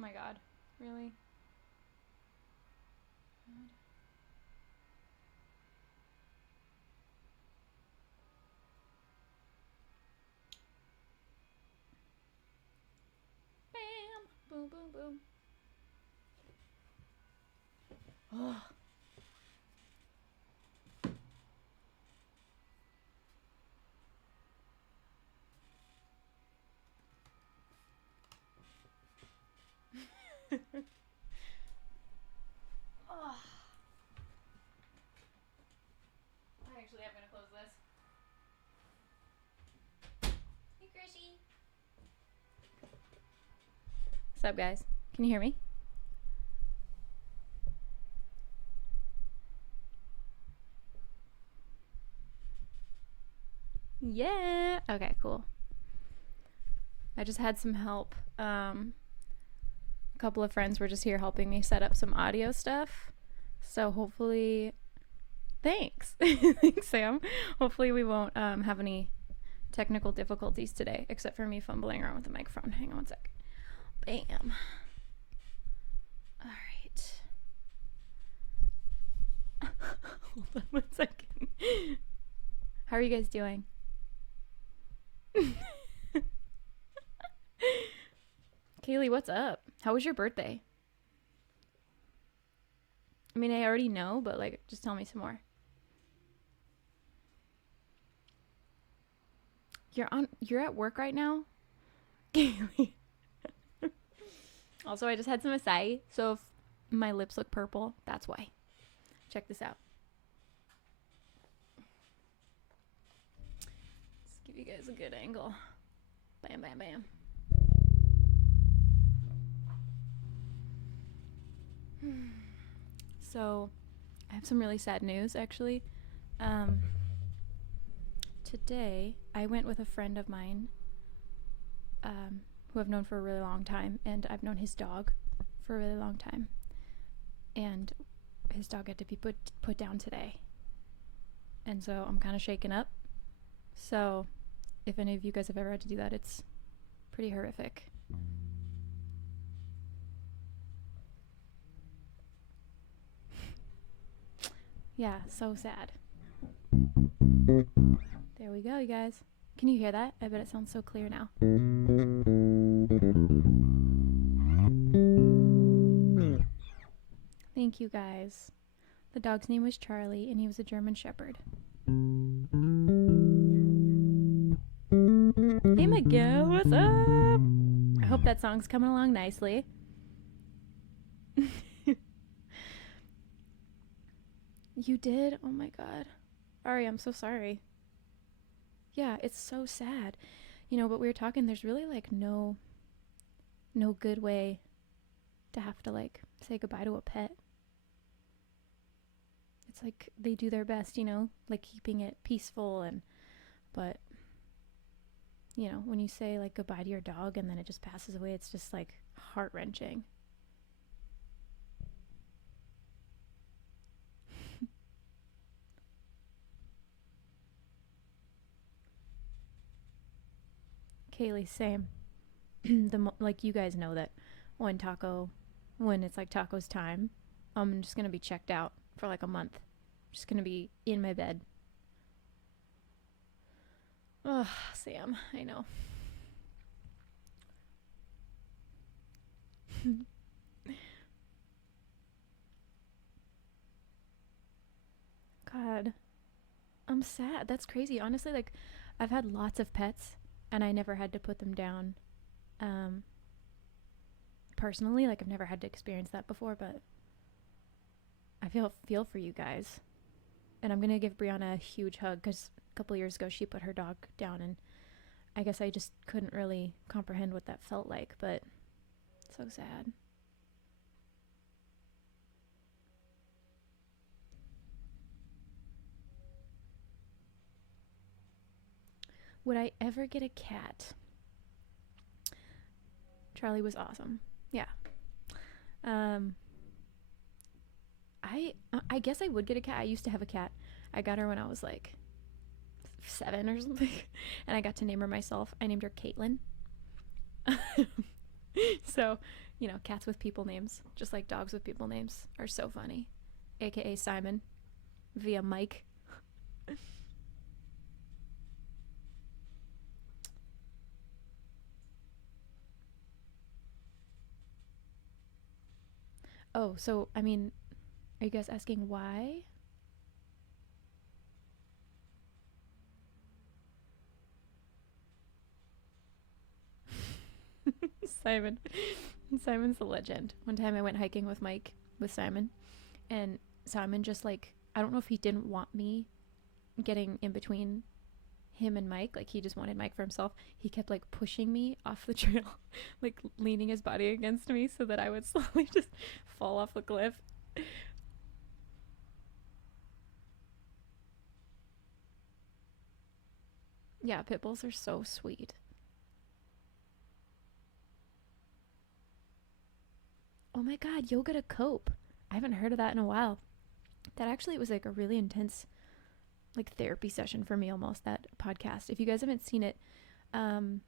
Oh my god. Really? God. Bam! Boom, boom, boom. Oh. Oh. I actually am gonna close this. Hey, Krishy. What's up, guys? Can you hear me? Yeah. Okay, cool. I just had some help. A couple of friends were just here helping me set up some audio stuff. So hopefully, thanks. Thanks, Sam. Hopefully we won't have any technical difficulties today, except for me fumbling around with the microphone. Hang on one sec. Bam. All right. Hold on 1 second. How are you guys doing? Kaylee, what's up? How was your birthday? I mean, I already know, but like, just tell me some more. You're at work right now? Kaylee. Also, I just had some acai, so if my lips look purple, that's why. Check this out. Let's give you guys a good angle. Bam, bam, bam. So, I have some really sad news, actually. Um, Today, I went with a friend of mine who I've known for a really long time, and I've known his dog for a really long time. And his dog had to be put down today. And so I'm kind of shaken up. So if any of you guys have ever had to do that, it's pretty horrific. Yeah, so sad. There we go, you guys. Can you hear that? I bet it sounds so clear now. Thank you, guys. The dog's name was Charlie, and he was a German Shepherd. Hey, Miguel, what's up? I hope that song's coming along nicely. You did? Oh my god. Ari, I'm so sorry. Yeah, it's so sad. But we were talking, there's really like no good way to have to like say goodbye to a pet. It's like they do their best, like keeping it peaceful but when you say like goodbye to your dog and then it just passes away, it's just like heart-wrenching. Kaylee, same. Like you guys know that when it's like taco's time, I'm just gonna be checked out for like a month. I'm just gonna be in my bed. Oh, Sam, I know. God, I'm sad. That's crazy. Honestly, like I've had lots of pets and I never had to put them down. Um, Personally, like I've never had to experience that before, but I feel for you guys. And I'm gonna give Brianna a huge hug because a couple years ago she put her dog down, and I guess I just couldn't really comprehend what that felt like. But so sad. Would I ever get a cat? Charlie was awesome. Yeah. Um, I guess I would get a cat. I used to have a cat. I got her when I was like 7 or something, and I got to name her myself. I named her Caitlin. So You know, cats with people names, just like dogs with people names, are so funny. AKA Simon via Mike. Oh, so, I mean, are you guys asking why? Simon. Simon's the legend. One time I went hiking with Mike, with Simon, and Simon just like, I don't know if he didn't want me getting in between him and Mike, like he just wanted Mike for himself. He kept like pushing me off the trail, like leaning his body against me so that I would slowly just fall off the cliff. Yeah, pit bulls are so sweet. Oh my god, yoga to cope. I haven't heard of that in a while. That actually was like a really intense like therapy session for me almost, that podcast. If you guys haven't seen it, um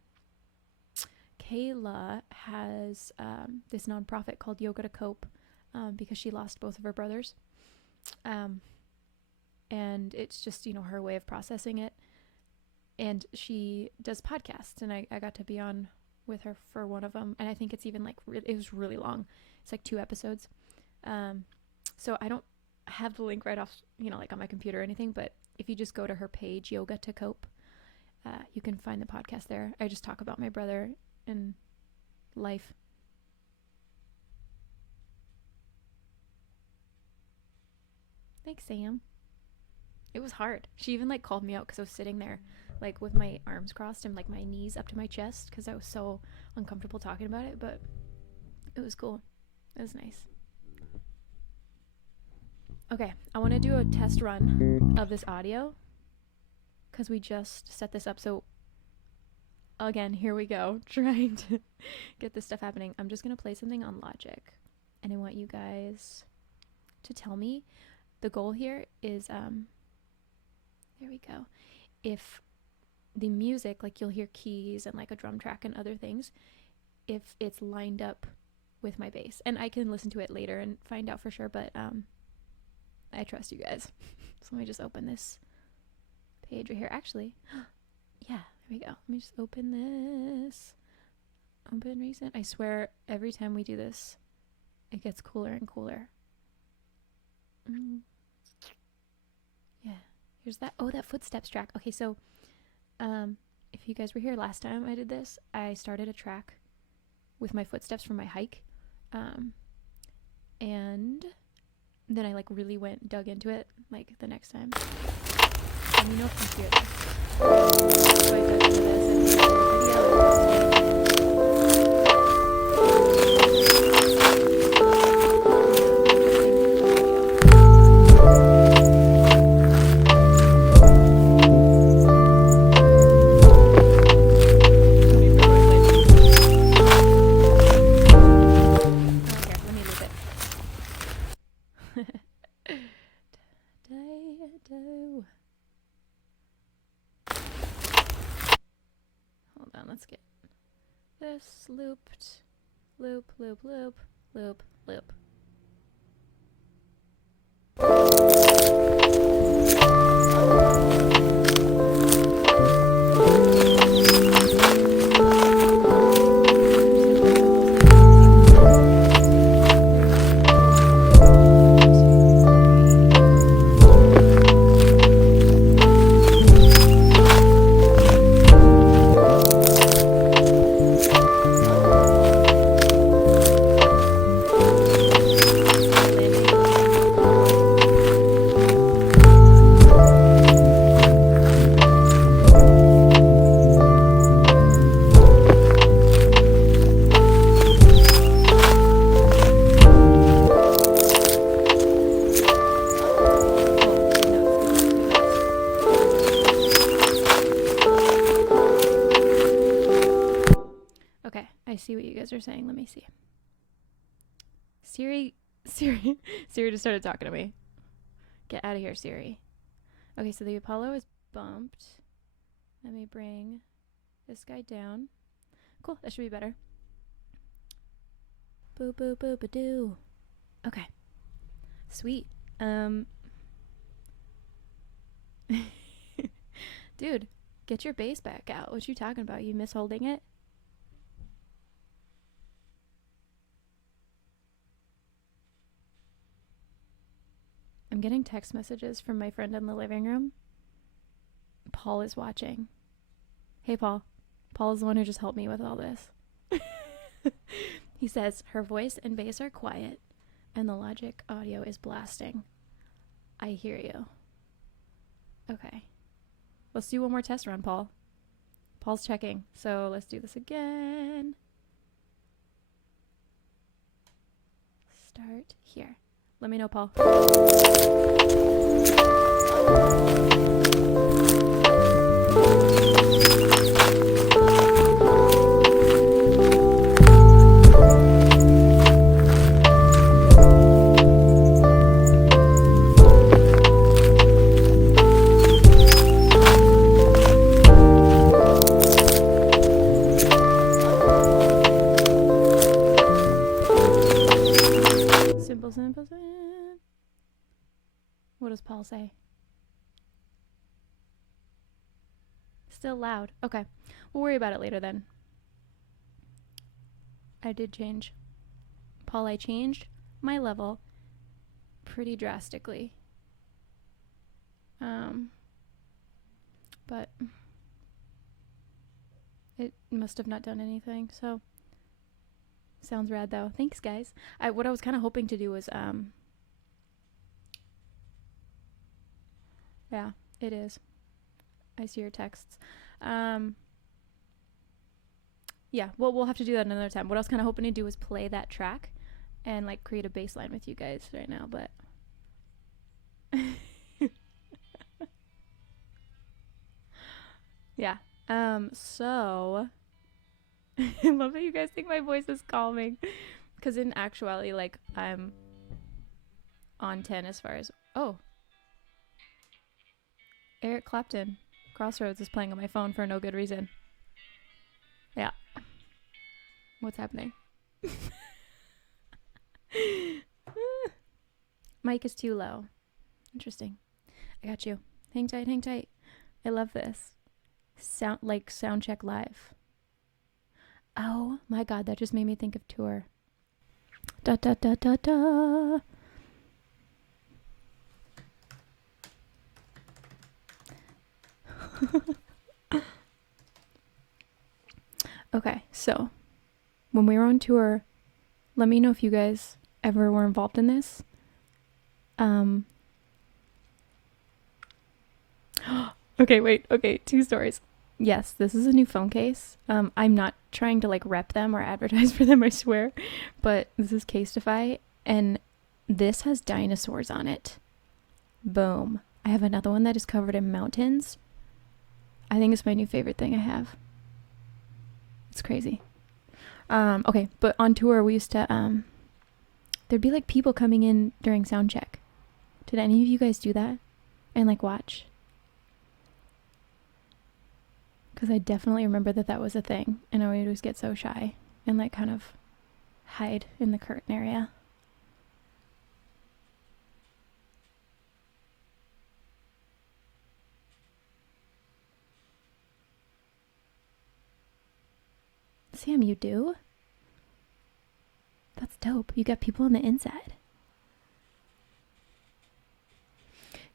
Kayla has this nonprofit called Yoga to Cope, because she lost both of her brothers. Um, and it's just, you know, her way of processing it. And she does podcasts, and I got to be on with her for one of them. And I think it's even like, it was really long. It's like 2 episodes. Um, so I don't have the link right off, you know, like on my computer or anything, but if you just go to her page, Yoga to Cope, you can find the podcast there. I just talk about my brother and life. Thanks, Sam. It was hard. She even like called me out because I was sitting there like with my arms crossed and like my knees up to my chest because I was so uncomfortable talking about it, but it was cool. It was nice. Okay, I want to do a test run of this audio because we just set this up. So again, here we go, trying to get this stuff happening. I'm just going to play something on Logic, and I want you guys to tell me. The goal here is, there we go. If the music, like you'll hear keys and like a drum track and other things, if it's lined up with my bass. And I can listen to it later and find out for sure, but I trust you guys. So let me just open this page right here. Actually, yeah, there we go. Let me just open this. Open recent. I swear every time we do this, it gets cooler and cooler. Yeah, here's that. Oh, that footsteps track. Okay, so if you guys were here last time I did this, I started a track with my footsteps from my hike, and then I like really dug into it like the next time. Let me know if you hear this. So I dug into this and hold on, let's get this looped. Loop, loop, loop, loop, loop. Okay, I see what you guys are saying. Let me see. Siri just started talking to me. Get out of here, Siri. Okay, so the Apollo is bumped. Let me bring this guy down. Cool, that should be better. Boo boo boo ba doo. Okay. Sweet. Dude, get your bass back out. What you talking about? You miss holding it? I'm getting text messages from my friend in the living room. Paul is watching. Hey, Paul. Paul is the one who just helped me with all this. He says, her voice and bass are quiet, and the Logic audio is blasting. I hear you. Okay. Let's do one more test run, Paul. Paul's checking, so let's do this again. Start here. Let me know, Paul. Simple. What does Paul say? Still loud. Okay. We'll worry about it later then. I did change. Paul, I changed my level pretty drastically. But it must have not done anything, so sounds rad though. Thanks, guys. What I was kind of hoping to do was yeah, it is. I see your texts. Yeah, well, we'll have to do that another time. What I was kind of hoping to do was play that track and like create a bass line with you guys right now, but yeah. So I love that you guys think my voice is calming, because in actuality, like, I'm on 10 as far as Eric Clapton Crossroads is playing on my phone for no good reason. Yeah. What's happening? Mic is too low. Interesting. I got you. Hang tight. I love this. Sound check live. Oh my god, that just made me think of tour. Da da da da da. Okay, so when we were on tour, let me know if you guys ever were involved in this. Okay, 2 stories. Yes, this is a new phone case. I'm not trying to like rep them or advertise for them, I swear, but this is Casetify, and this has dinosaurs on it. Boom. I have another one that is covered in mountains. I think it's my new favorite thing I have. It's crazy. Okay, but on tour we used to there'd be like people coming in during sound check. Did any of you guys do that and like watch? Because I definitely remember that was a thing, and I would always get so shy and like kind of hide in the curtain area. Sam, you do? That's dope. You got people on the inside.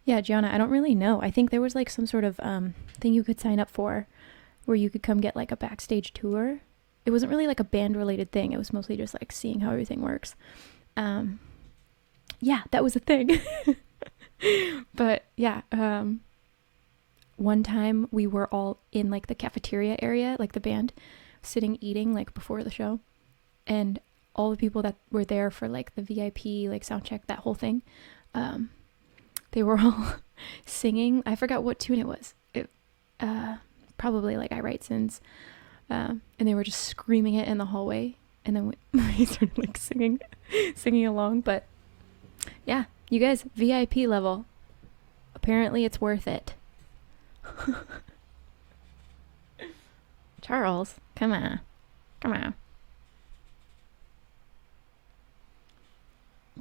Yeah, Gianna, I don't really know. I think there was like some sort of thing you could sign up for where you could come get like a backstage tour. It wasn't really like a band related thing. It was mostly just like seeing how everything works. Yeah, that was a thing. But yeah, one time we were all in like the cafeteria area, like the band, sitting eating like before the show, and all the people that were there for like the VIP like sound check, that whole thing, they were all singing. I forgot what tune it was. Probably like I Write Sins, and they were just screaming it in the hallway, and then we started like singing along. But yeah, you guys, VIP level, apparently it's worth it. Charles, come on.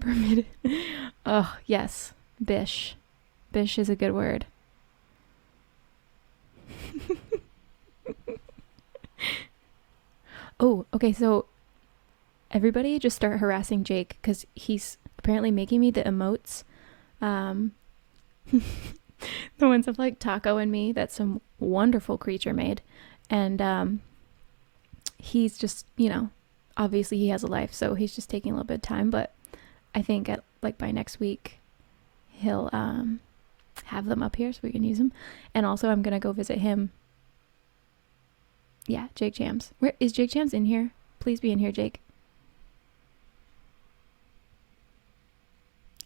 Permitted. Oh, yes. Bish. Bish is a good word. Oh, okay, so everybody just start harassing Jake because he's apparently making me the emotes. Um, the ones of like Taco and me that some wonderful creature made. And he's just, obviously he has a life, so he's just taking a little bit of time. But I think at like by next week, he'll have them up here so we can use them. And also, I'm going to go visit him. Yeah, Jake Jams. Where is Jake Jams in here? Please be in here, Jake.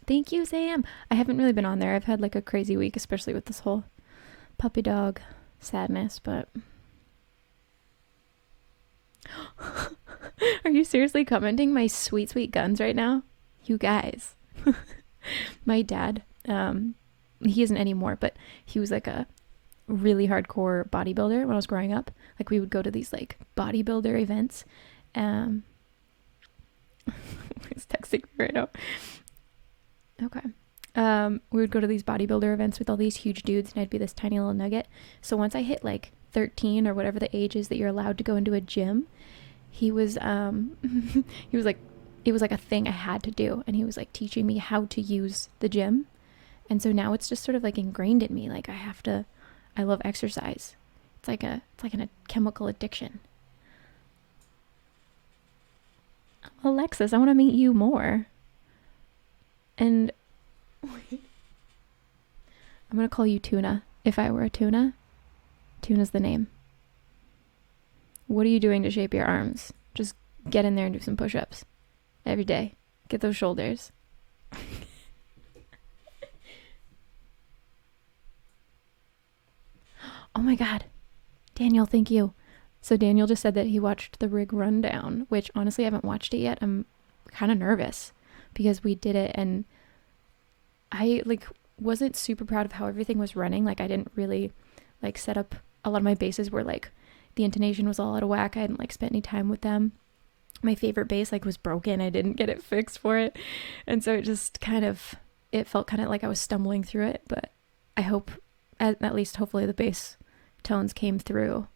Thank you, Sam. I haven't really been on there. I've had like a crazy week, especially with this whole puppy dog sadness, but are you seriously commenting my sweet, sweet guns right now? You guys. My dad, he isn't anymore, but he was like a really hardcore bodybuilder when I was growing up. Like we would go to these like bodybuilder events. He's texting me right now. Okay. We would go to these bodybuilder events with all these huge dudes, and I'd be this tiny little nugget. So once I hit like 13 or whatever the age is that you're allowed to go into a gym, he was he was like, it was like a thing I had to do, and he was like teaching me how to use the gym. And so now it's just sort of like ingrained in me, like I love exercise. It's like a chemical addiction. Alexis, I want to meet you more. And I'm going to call you Tuna. If I were a tuna, Tuna's the name. What are you doing to shape your arms? Just get in there and do some push-ups every day. Get those shoulders. Oh my God. Daniel, thank you. So Daniel just said that he watched the rig rundown, which honestly I haven't watched it yet. I'm kind of nervous because we did it and I like wasn't super proud of how everything was running. Like I didn't really like set up, a lot of my bases were like the intonation was all out of whack. I hadn't like spent any time with them. My favorite bass like was broken. I didn't get it fixed for it. And so it just kind of, it felt kind of like I was stumbling through it, but I hope at least hopefully the bass tones came through,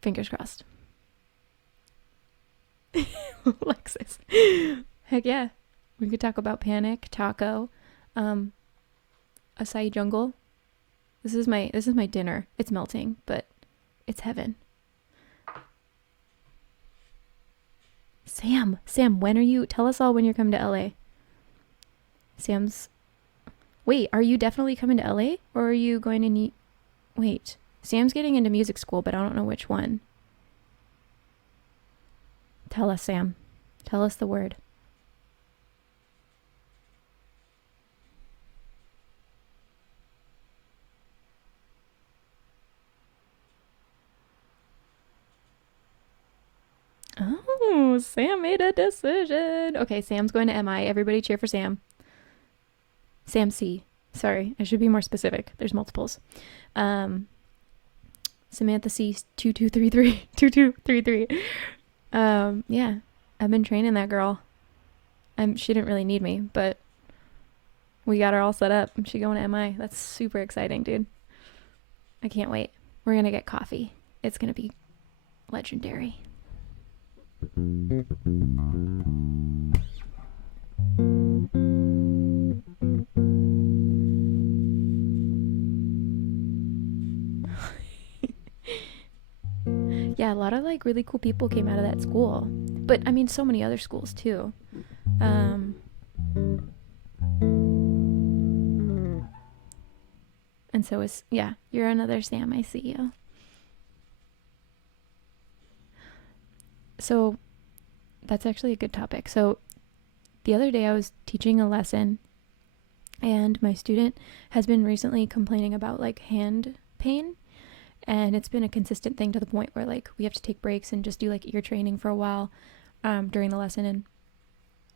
fingers crossed. Alexis. Heck yeah. We could talk about Panic, Taco, Acai Jungle. This is my dinner. It's melting, but it's heaven. Sam, when are you? Tell us all when you're coming to LA. Wait, are you definitely coming to LA, or are you going to wait? Sam's getting into music school, but I don't know which one. Tell us, Sam. Tell us the word. Oh, Sam made a decision. Okay, Sam's going to MI. Everybody cheer for Sam. Sam C. Sorry, I should be more specific. There's multiples. Samantha C. 2233. 2233. Yeah, I've been training that girl. She didn't really need me, but we got her all set up. She going to MI. That's super exciting, dude. I can't wait. We're gonna get coffee. It's gonna be legendary. Yeah, a lot of like really cool people came out of that school, but I mean so many other schools too. And so you're another Sam. I see you. So that's actually a good topic. So the other day I was teaching a lesson and my student has been recently complaining about like hand pain, and it's been a consistent thing to the point where like we have to take breaks and just do like ear training for a while during the lesson.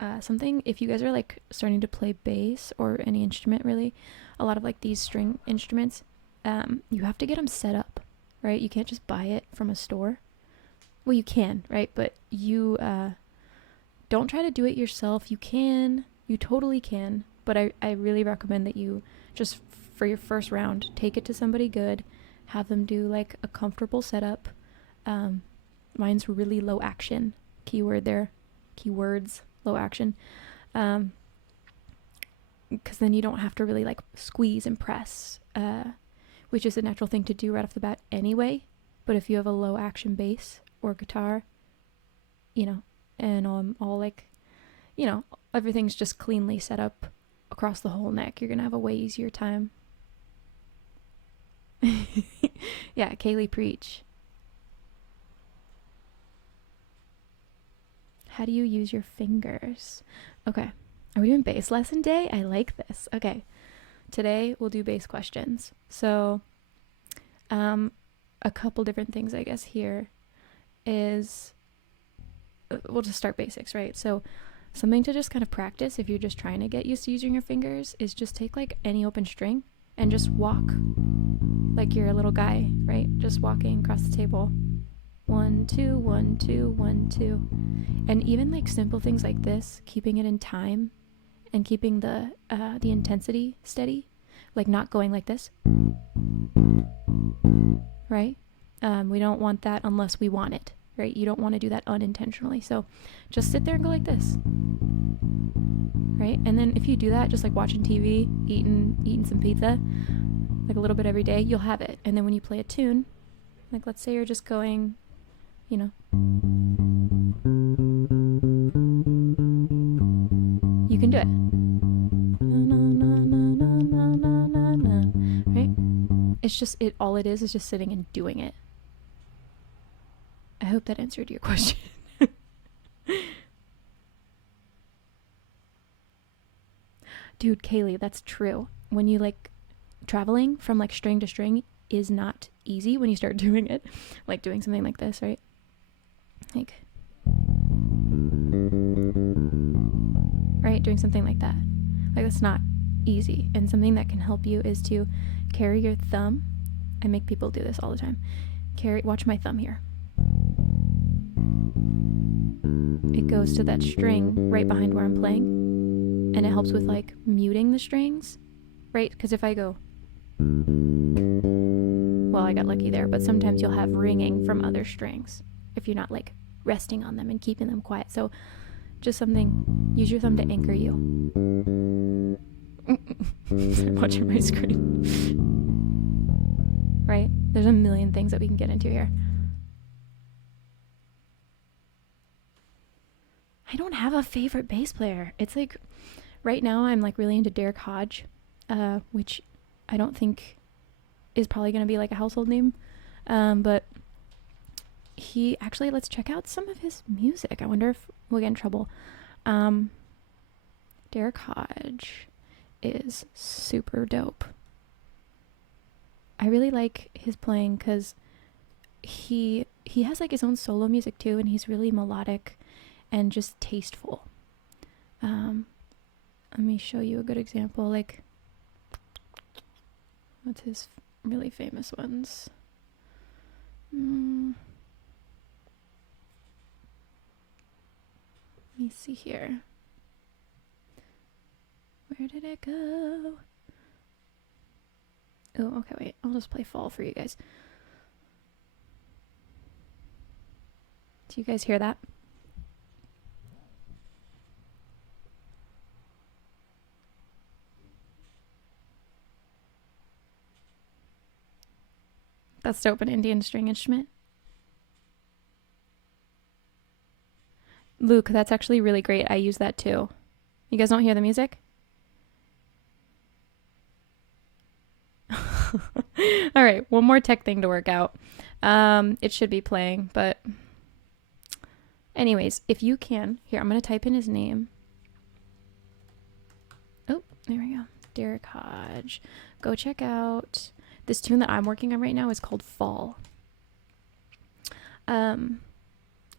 And something, if you guys are like starting to play bass or any instrument, really a lot of like these string instruments, you have to get them set up, right? You can't just buy it from a store. Well, you can, right? But you don't try to do it yourself. You can, you totally can, but I really recommend that you just, for your first round, take it to somebody good, have them do like a comfortable setup. Mine's really low action. Keyword there. Keywords, low action. Because then you don't have to really like squeeze and press, which is a natural thing to do right off the bat anyway. But if you have a low action bass or guitar, you know, and all like, you know, everything's just cleanly set up across the whole neck, you're gonna have a way easier time. Yeah, Kaylee, preach. How do you use your fingers? Okay. Are we doing bass lesson day? I like this. Okay. Today we'll do bass questions. So, a couple different things, I guess, here is, we'll just start basics, right? So, something to just kind of practice if you're just trying to get used to using your fingers is just take like any open string and just walk like you're a little guy, right? Just walking across the table. 1, 2, 1, 2, 1, 2. And even like simple things like this, keeping it in time and keeping the intensity steady, like not going like this, right? We don't want that unless we want it, right? You don't want to do that unintentionally. So just sit there and go like this, right? And then if you do that, just like watching TV, eating some pizza, like a little bit every day, you'll have it. And then when you play a tune, like let's say you're just going, you know, you can do it. Right? It's just, all it is just sitting and doing it. I hope that answered your question. Dude, Kaylee, that's true. When you like traveling from like string to string is not easy when you start doing it. Like doing something like this, right? Like, right? Doing something like that. Like that's not easy. And something that can help you is to carry your thumb. I make people do this all the time. Watch my thumb here. It goes to that string right behind where I'm playing, and it helps with like muting the strings, right? Because if I go, well, I got lucky there, but sometimes you'll have ringing from other strings if you're not like resting on them and keeping them quiet. So just something, use your thumb to anchor you. I'm watching my screen. Right? There's a million things that we can get into here. I don't have a favorite bass player. It's like, right now I'm like really into Derek Hodge, which I don't think is probably going to be like a household name. But he actually, let's check out some of his music. I wonder if we'll get in trouble. Derek Hodge is super dope. I really like his playing because he has like his own solo music too, and he's really melodic and just tasteful. Let me show you a good example. Like, what's his really famous ones? Let me see here. Where did it go? Oh, okay, wait. I'll just play Fall for you guys. Do you guys hear that? That's dope, an Indian string instrument. Luke, that's actually really great. I use that too. You guys don't hear the music? All right, one more tech thing to work out. It should be playing, but anyways, if you can, here, I'm going to type in his name. Oh, there we go. Derek Hodge. Go check out this tune that I'm working on right now is called Fall.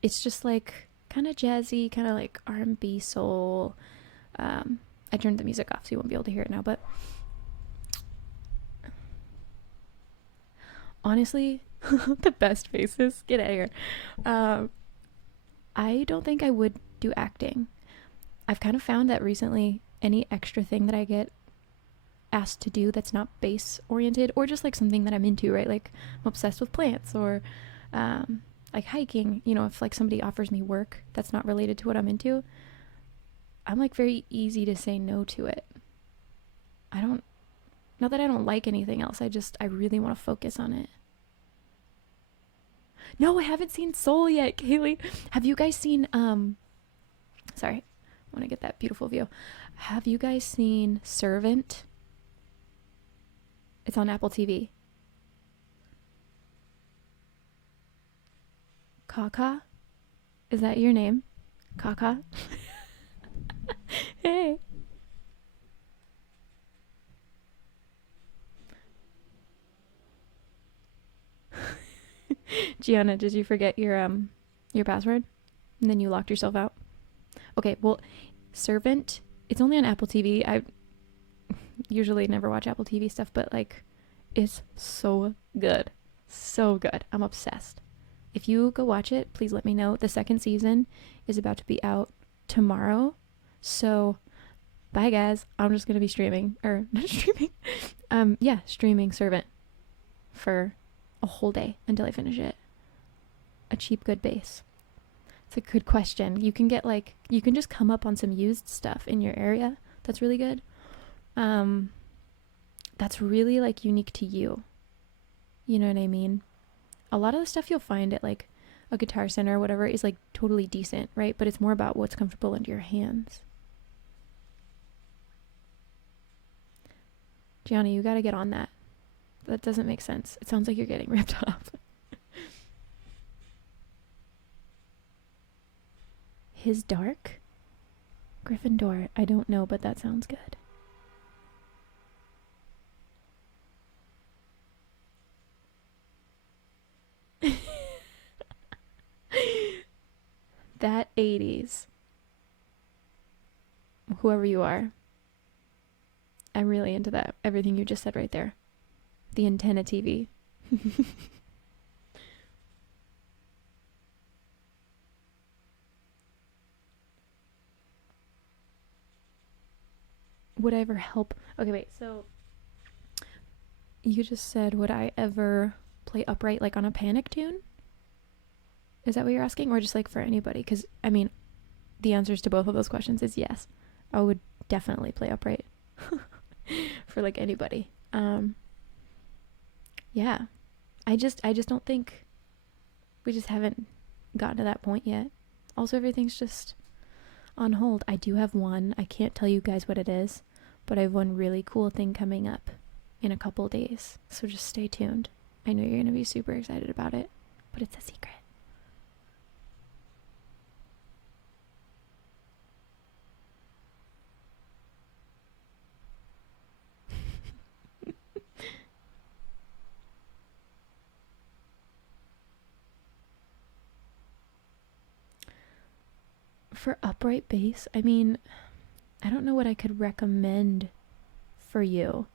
It's just like kind of jazzy, kind of like R&B soul. I turned the music off so you won't be able to hear it now, but honestly, the best faces. Get out of here. I don't think I would do acting. I've kind of found that recently any extra thing that I get asked to do that's not base oriented or just like something that I'm into, right? Like I'm obsessed with plants or like hiking, you know, if like somebody offers me work that's not related to what I'm into, I'm like very easy to say no to it. Not that I don't like anything else. I really want to focus on it. No, I haven't seen Soul yet, Kaylee. Have you guys seen, sorry, I want to get that beautiful view. Have you guys seen Servant? It's on Apple TV. Kaka? Is that your name? Kaka? Hey. Gianna, did you forget your password? And then you locked yourself out? Okay, well, Servant, it's only on Apple TV. I usually never watch Apple TV stuff, but like it's so good. So good. I'm obsessed. If you go watch it, please let me know. The second season is about to be out tomorrow. So bye guys. I'm just gonna be streaming or not streaming. Streaming Servant for a whole day until I finish it. A cheap good base. It's a good question. You can just come up on some used stuff in your area. That's really good. That's really like unique to you. You know what I mean? A lot of the stuff you'll find at like a Guitar Center or whatever is like totally decent, right? But it's more about what's comfortable into your hands. Gianni, you gotta get on that. That doesn't make sense. It sounds like you're getting ripped off. His Dark? Gryffindor. I don't know, but that sounds good. That 80s. Whoever you are. I'm really into that. Everything you just said right there. The antenna TV. Would I ever help? Okay, wait. So you just said, would I ever play upright like on a Panic tune? Is that what you're asking? Or just like for anybody? Because, I mean, the answers to both of those questions is yes. I would definitely play upright for like anybody. Yeah. I just don't think we just haven't gotten to that point yet. Also, everything's just on hold. I do have one. I can't tell you guys what it is, but I have one really cool thing coming up in a couple days. So just stay tuned. I know you're going to be super excited about it, but it's a secret. For upright bass, I mean, I don't know what I could recommend for you.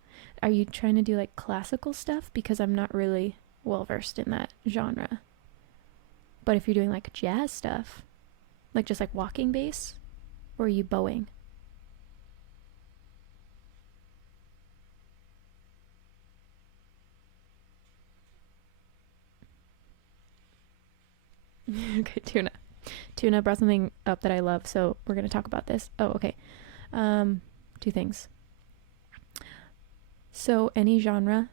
Are you trying to do like classical stuff? Because I'm not really well versed in that genre. But if you're doing like jazz stuff, like just like walking bass, or are you bowing? Okay, Tuna brought something up that I love, so we're going to talk about this. Oh, okay. Two things. So any genre.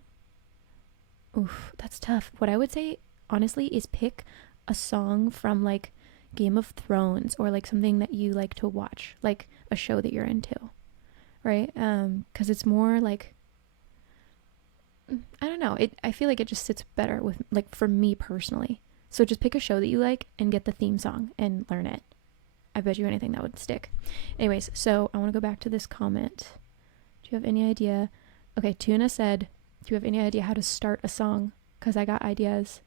Oof, that's tough. What I would say, honestly, is pick a song from like Game of Thrones or like something that you like to watch, like a show that you're into, right? Because it's more like, I don't know. I feel like it just sits better with like for me personally. So just pick a show that you like and get the theme song and learn it. I bet you anything that would stick. Anyways, so I want to go back to this comment. Do you have any idea? Okay, Tuna said, do you have any idea how to start a song? Because I got ideas,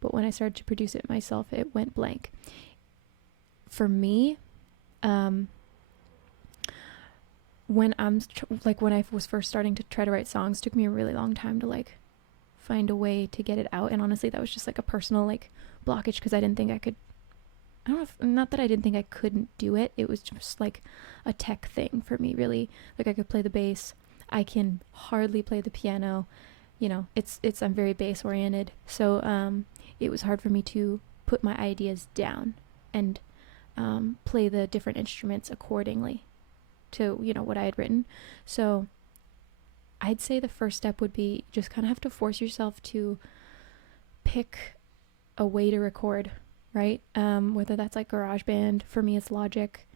but when I started to produce it myself, it went blank. For me, when when I was first starting to try to write songs, it took me a really long time to like find a way to get it out. And honestly, that was just like a personal like blockage because I didn't think I could I don't know if, not that I didn't think I couldn't do it. It was just like a tech thing for me, really. Like I could play the bass. I can hardly play the piano. You know, I'm very bass oriented. So it was hard for me to put my ideas down and play the different instruments accordingly to, you know, what I had written. So I'd say the first step would be just kind of have to force yourself to pick a way to record, right? Whether that's like GarageBand, for me it's Logic.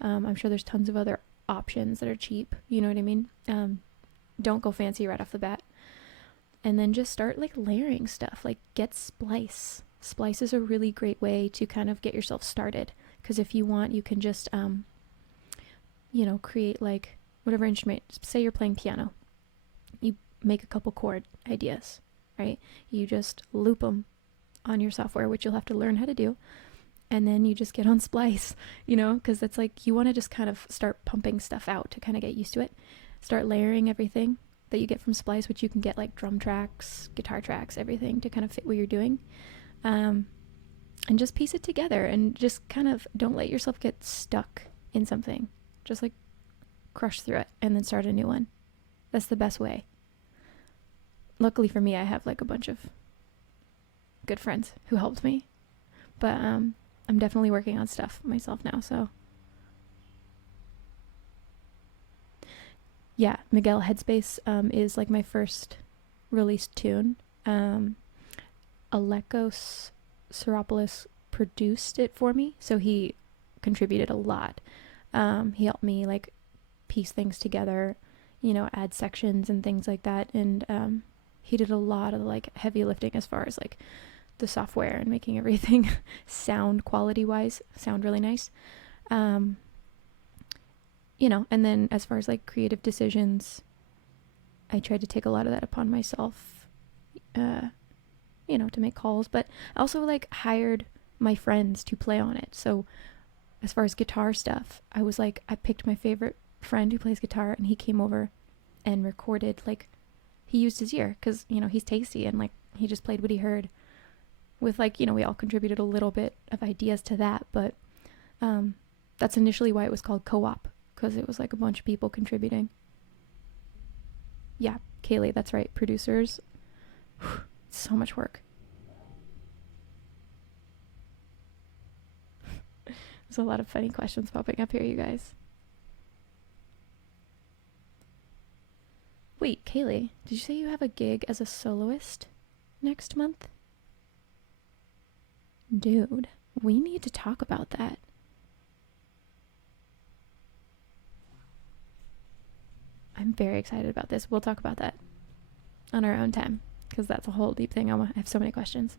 I'm sure there's tons of other options that are cheap, you know what I mean? Don't go fancy right off the bat. And then just start like layering stuff, like get Splice. Splice is a really great way to kind of get yourself started, because if you want, you can just, you know, create like whatever instrument. Say you're playing piano. You make a couple chord ideas, right? You just loop them on your software, which you'll have to learn how to do. And then you just get on Splice, you know, because that's like, you want to just kind of start pumping stuff out to kind of get used to it. Start layering everything that you get from Splice, which you can get like drum tracks, guitar tracks, everything to kind of fit what you're doing. And just piece it together and just kind of don't let yourself get stuck in something. Just like crush through it and then start a new one. That's the best way. Luckily for me, I have like a bunch of good friends who helped me, but I'm definitely working on stuff myself now. So yeah, Miguel Headspace is like my first released tune. Alekos Seropoulos produced it for me, so he contributed a lot. He helped me like piece things together, you know, add sections and things like that, and he did a lot of like heavy lifting as far as like the software and making everything sound quality wise sound really nice. You know, and then as far as like creative decisions, I tried to take a lot of that upon myself, you know, to make calls, but I also like hired my friends to play on it. So as far as guitar stuff, I was like, I picked my favorite friend who plays guitar, and he came over and recorded, like, he used his ear because, you know, he's tasty, and like he just played what he heard with, like, you know, we all contributed a little bit of ideas to that, but that's initially why it was called co-op, because it was like a bunch of people contributing. Yeah, Kaylee, that's right, producers. It's so much work. There's a lot of funny questions popping up here, you guys. Wait, Kaylee, did you say you have a gig as a soloist next month? Dude, we need to talk about that. I'm very excited about this. We'll talk about that on our own time, because that's a whole deep thing. I have so many questions.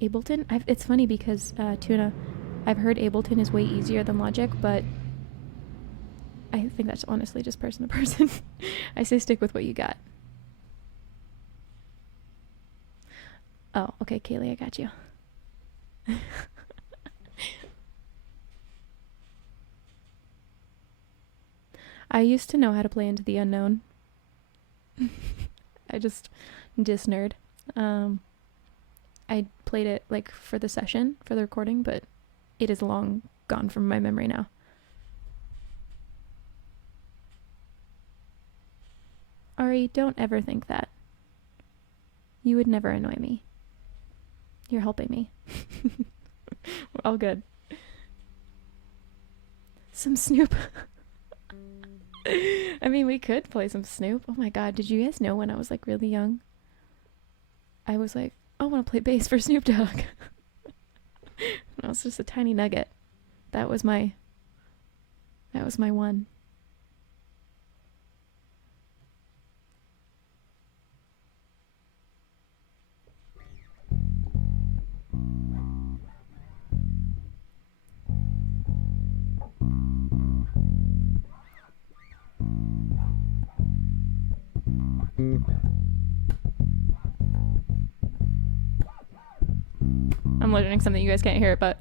Ableton? It's funny because, Tuna, I've heard Ableton is way easier than Logic, but I think that's honestly just person to person. I say stick with what you got. Oh, okay, Kaylee, I got you. I used to know how to play Into the Unknown. I just dis-nerd. I played it like for the session, for the recording, but it is long gone from my memory now. Ari, don't ever think that. You would never annoy me. You're helping me. We're all good. Some Snoop. I mean, we could play some Snoop. Oh my god, did you guys know when I was like really young, I was like, I want to play bass for Snoop Dogg. I was just a tiny nugget. That was my one. I'm learning something you guys can't hear, but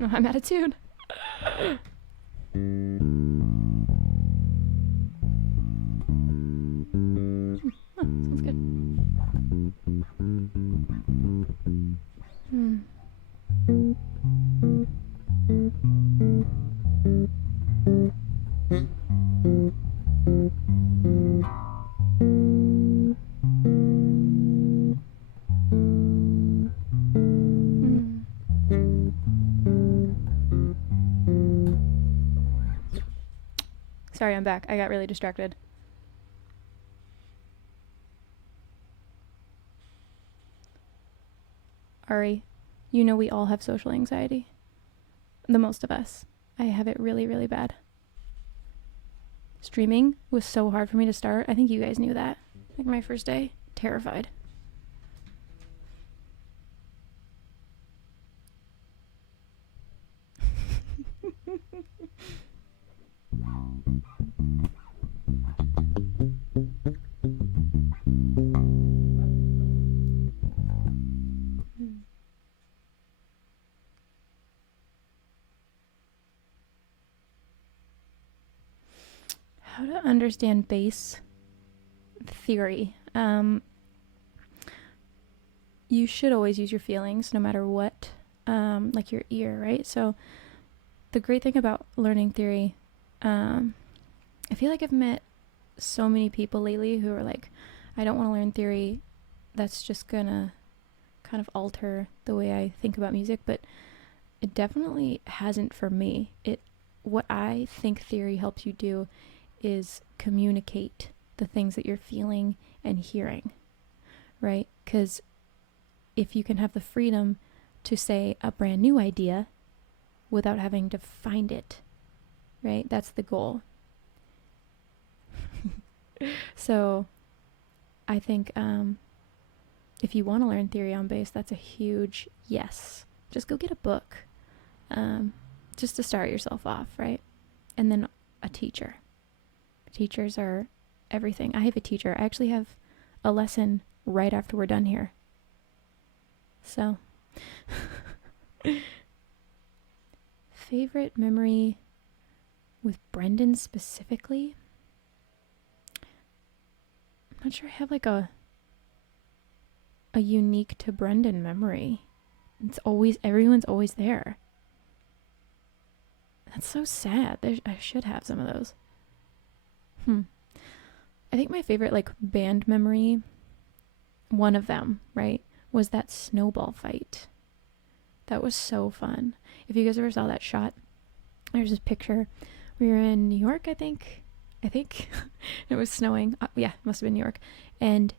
oh, I'm out of tune. Sorry, I'm back. I got really distracted. Ari, you know we all have social anxiety. The most of us. I have it really, really bad. Streaming was so hard for me to start. I think you guys knew that. Like my first day, terrified. How to understand bass theory. You should always use your feelings no matter what, like your ear, right? So the great thing about learning theory, I feel like I've met so many people lately who are like, I don't want to learn theory. That's just gonna kind of alter the way I think about music, but it definitely hasn't for me. What I think theory helps you do is communicate the things that you're feeling and hearing, right? Because if you can have the freedom to say a brand new idea without having to find it, right? That's the goal. So I think if you want to learn theory on bass, that's a huge yes. Just go get a book, just to start yourself off, right? And then a teacher. Teachers are everything. I have a teacher. I actually have a lesson right after we're done here. So, favorite memory with Brendan specifically? I'm not sure I have like a unique to Brendan memory. It's always, everyone's always there. That's so sad. I should have some of those. I think my favorite like band memory, one of them, right, was that snowball fight. That was so fun. If you guys ever saw that shot, there's this picture. We were in New York, I think. It was snowing. Yeah, it must have been New York. And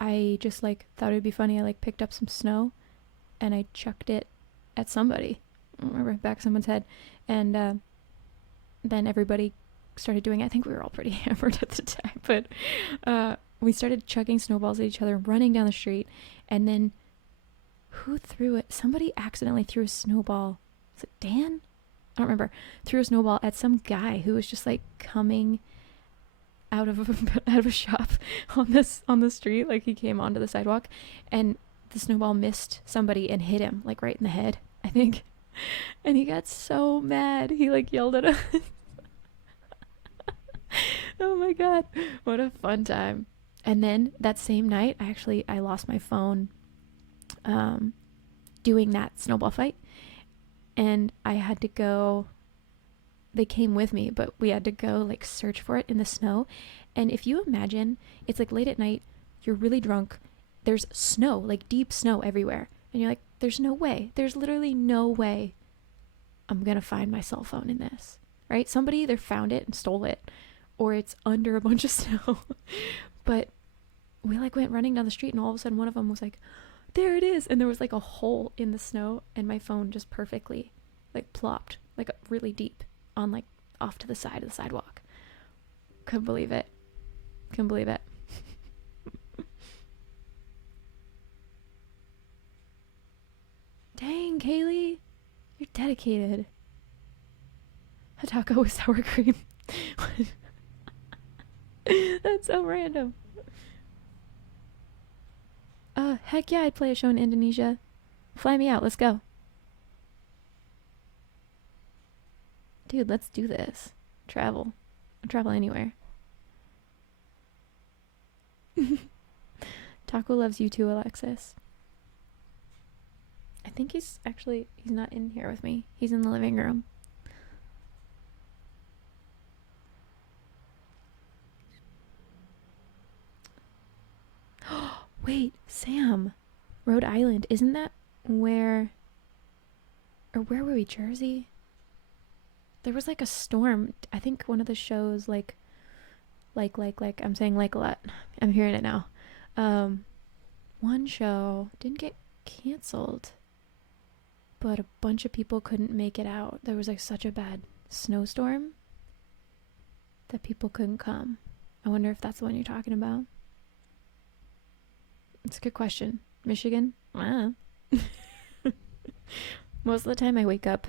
I just like thought it'd be funny. I like picked up some snow and I chucked it at somebody. I don't remember, back of someone's head. And then everybody started doing it. I think we were all pretty hammered at the time, but we started chucking snowballs at each other, running down the street, and then who threw it? Somebody accidentally threw a snowball. Was it Dan? I don't remember. Threw a snowball at some guy who was just like coming out of a shop on the street. Like he came onto the sidewalk, and the snowball missed somebody and hit him like right in the head, I think. And he got so mad. He like yelled at us. Oh my god, what a fun time. And then that same night, I lost my phone doing that snowball fight, and I had to go, they came with me, but we had to go like search for it in the snow. And if you imagine, it's like late at night, you're really drunk, there's snow, like deep snow everywhere, and you're like, there's no way, there's literally no way I'm gonna find my cell phone in this, right? Somebody either found it and stole it, or it's under a bunch of snow. But we like went running down the street, and all of a sudden one of them was like, there it is, and there was like a hole in the snow, and my phone just perfectly like plopped like really deep on like off to the side of the sidewalk. Couldn't believe it. Dang, Kaylee, you're dedicated. A taco with sour cream. That's so random. Heck yeah, I'd play a show in Indonesia. Fly me out, let's go. Dude, let's do this. Travel. I'll travel anywhere. Taco loves you too, Alexis. I think he's not in here with me. He's in the living room. Wait, Sam. Rhode Island, isn't that where... Or where were we? Jersey? there was like a storm. I think one of the shows I'm saying like a lot. I'm hearing it now. Um, One show didn't get canceled, but a bunch of people couldn't make it out. There was like such a bad snowstorm that people couldn't come. I wonder if that's the one you're talking about. It's a good question. Michigan? Ah. Most of the time I wake up,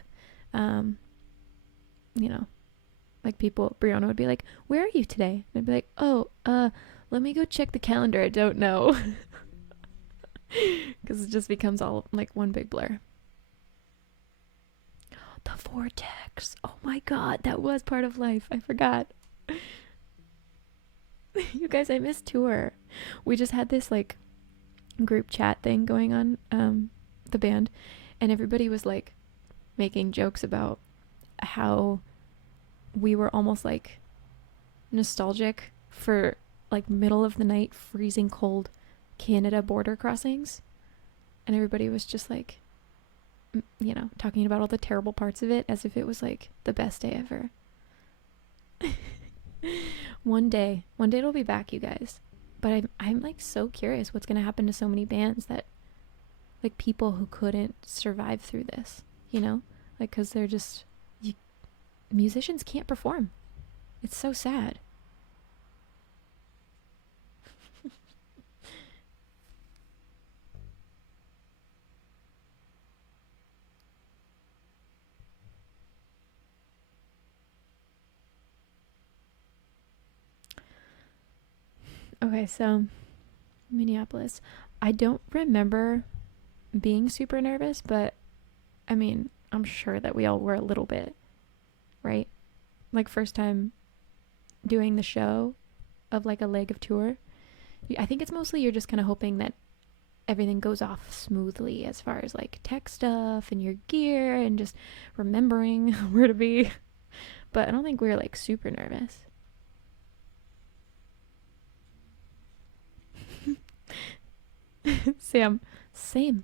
um, you know, like people, Brianna would be like, "Where are you today?" And I'd be like, "Oh, let me go check the calendar. I don't know." Because it just becomes all like one big blur. The vortex. Oh my god, that was part of life. I forgot. You guys, I missed tour. We just had this like group chat thing going on, the band, and everybody was like making jokes about how we were almost like nostalgic for like middle of the night freezing cold Canada border crossings, and everybody was just like, talking about all the terrible parts of it as if it was like the best day ever. One day it'll be back, you guys. But I'm like so curious what's gonna happen to so many bands that, like, people who couldn't survive through this, like, because they're just, musicians can't perform. It's so sad. Okay, so Minneapolis. I don't remember being super nervous, but I mean, I'm sure that we all were a little bit, right? Like, first time doing the show of like a leg of tour. I think it's mostly you're just kind of hoping that everything goes off smoothly as far as like tech stuff and your gear and just remembering where to be. But I don't think we were like super nervous. Sam, same.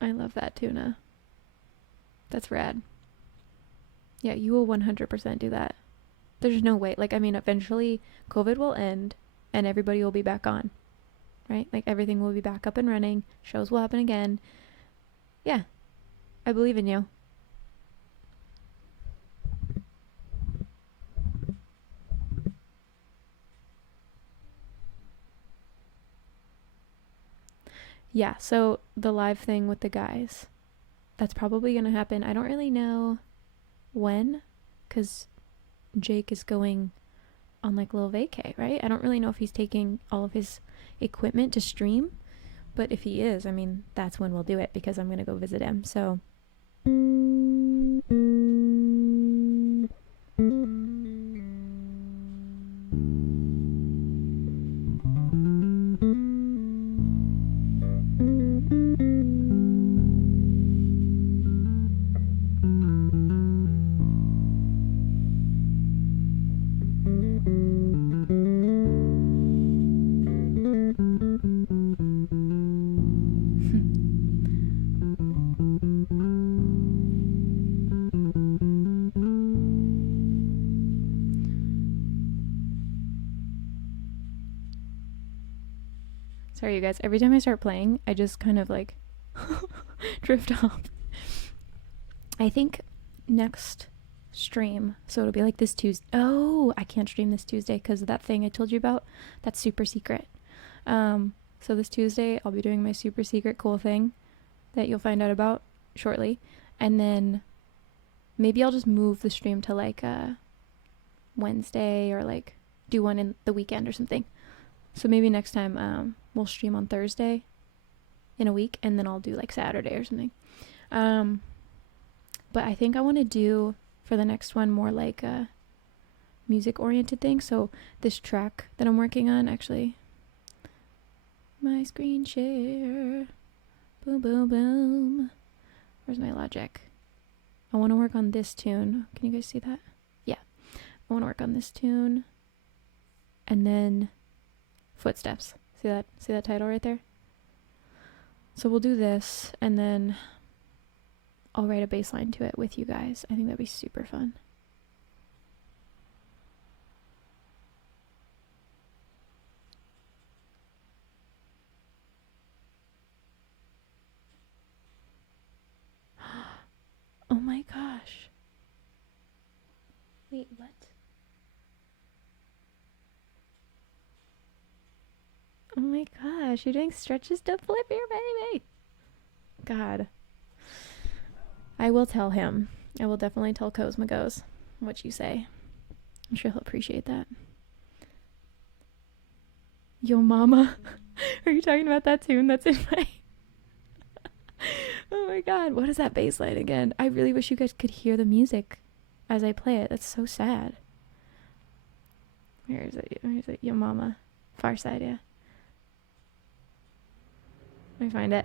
I love that, Tuna. That's rad. Yeah, you will 100% do that. There's no way. Like, I mean, eventually COVID will end and everybody will be back on, right? Like, everything will be back up and running. Shows will happen again. Yeah, I believe in you. Yeah, so the live thing with the guys, that's probably going to happen. I don't really know when, because Jake is going on like little vacay, right? I don't really know if he's taking all of his equipment to stream, but if he is, I mean, that's when we'll do it because I'm going to go visit him. So sorry, you guys. Every time I start playing, I just kind of like drift off. I think next stream, so it'll be like this Tuesday. Oh, I can't stream this Tuesday because of that thing I told you about. That's super secret. So this Tuesday, I'll be doing my super secret cool thing that you'll find out about shortly. And then maybe I'll just move the stream to like Wednesday or like do one in the weekend or something. So maybe next time we'll stream on Thursday in a week and then I'll do like Saturday or something. But I think I want to do for the next one more like a music oriented thing. So this track that I'm working on, actually, my screen share, boom, boom, boom. Where's my Logic? I want to work on this tune. Can you guys see that? Yeah. want to work on this tune. And then footsteps. See that title right there? So we'll do this, and then I'll write a bass line to it with you guys. I think that'd be super fun. Oh my gosh. Wait, what? Oh my gosh, you're doing stretches to flip your baby. God. I will tell him. I will definitely tell Cosma Goes what you say. I'm sure he'll appreciate that. Yo mama. Are you talking about that tune that's in my... Oh my god, what is that bass line again? I really wish you guys could hear the music as I play it. That's so sad. Where is it? Where is it? Yo mama. Far side, yeah. Let me find it.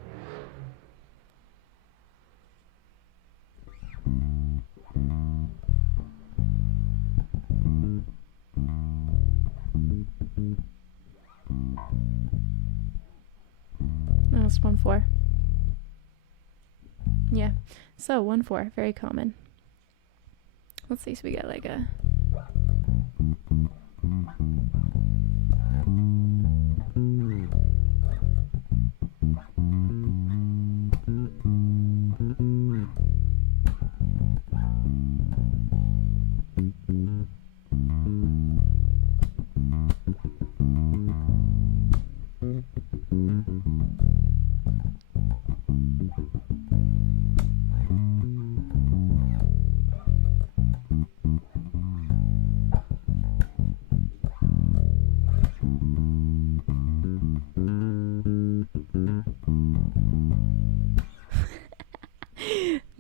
No, it's 1/4. Yeah. So 1/4, very common. Let's see. So we got like a...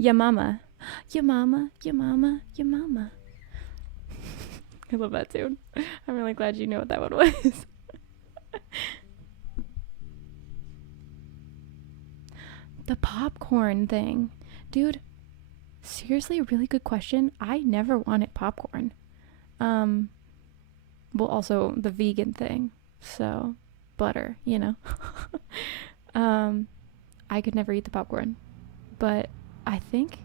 Ya mama. Ya mama, ya mama, ya mama. I love that tune. I'm really glad you know what that one was. The popcorn thing. Dude, seriously, a really good question. I never wanted popcorn. Well, also the vegan thing. So, butter, you know. I could never eat the popcorn. But I think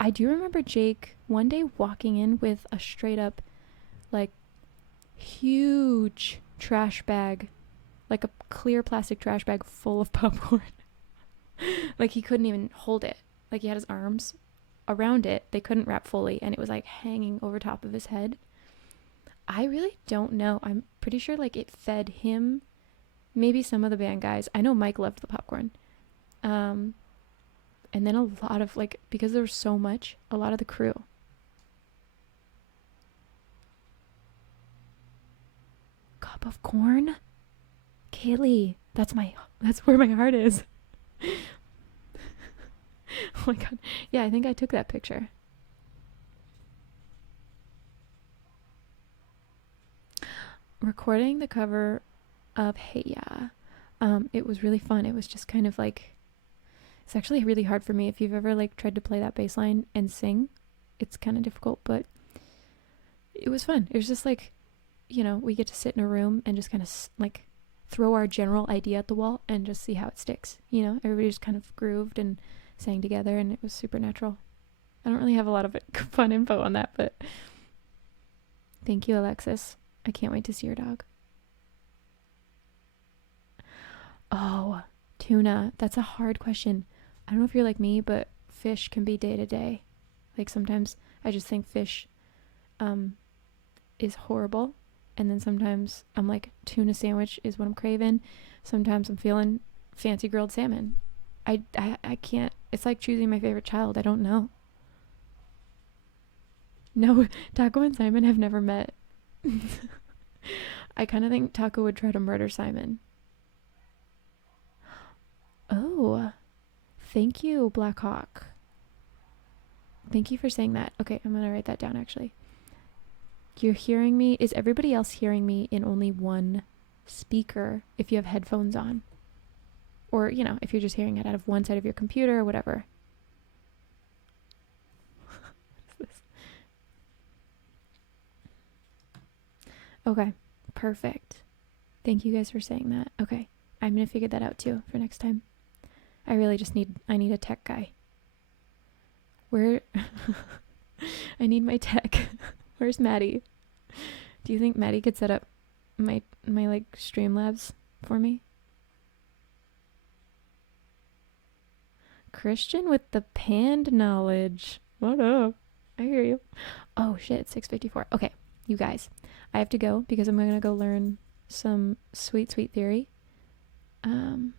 I do remember Jake one day walking in with a straight up, like, huge trash bag, like a clear plastic trash bag full of popcorn. Like, he couldn't even hold it. Like, he had his arms around it. They couldn't wrap fully, and it was like hanging over top of his head. I really don't know. I'm pretty sure like it fed him, maybe some of the band guys. I know Mike loved the popcorn. And then a lot of, like, because there was so much, a lot of the crew. Cup of corn? Kaylee, that's where my heart is. Oh my god. Yeah, I think I took that picture. Recording the cover of Hey Ya. It was really fun. It was just kind of like, it's actually really hard for me. If you've ever like tried to play that bass line and sing, it's kind of difficult, but it was fun. It was just like, you know, we get to sit in a room and just kind of like throw our general idea at the wall and just see how it sticks. You know, everybody just kind of grooved and sang together, and it was super natural. I don't really have a lot of fun info on that, but thank you, Alexis. I can't wait to see your dog. Oh, tuna. That's a hard question. I don't know if you're like me, but fish can be day to day. Like, sometimes I just think fish is horrible, and then sometimes I'm like, tuna sandwich is what I'm craving. Sometimes I'm feeling fancy grilled salmon. I can't. It's like choosing my favorite child. I don't know. No, Taco and Simon have never met. I kind of think Taco would try to murder Simon. Oh, thank you, Black Hawk. Thank you for saying that. Okay, I'm going to write that down, actually. You're hearing me. Is everybody else hearing me in only one speaker if you have headphones on? Or, you know, if you're just hearing it out of one side of your computer or whatever. What is this? Okay. Perfect. Thank you guys for saying that. Okay. I'm going to figure that out too for next time. I need a tech guy. Where I need my tech. Where's Maddie? Do you think Maddie could set up my like Streamlabs for me? Christian with the panned knowledge. What up? I hear you. Oh shit, it's 6:54. Okay, you guys, I have to go because I'm gonna go learn some sweet theory. Um,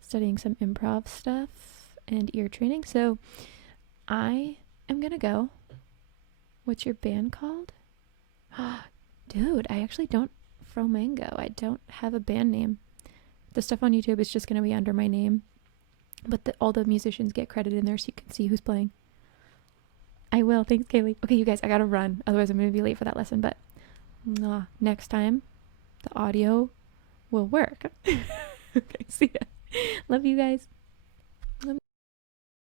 Studying some improv stuff and ear training. So I am gonna go. What's your band called? Dude, I actually don't. Fromango. I don't have a band name. The stuff on YouTube is just gonna be under my name, but all the musicians get credit in there so you can see who's playing. I will. Thanks, Kaylee. Okay, you guys, I gotta run. Otherwise, I'm gonna be late for that lesson. But next time, the audio will work. Okay, see ya. Love you guys.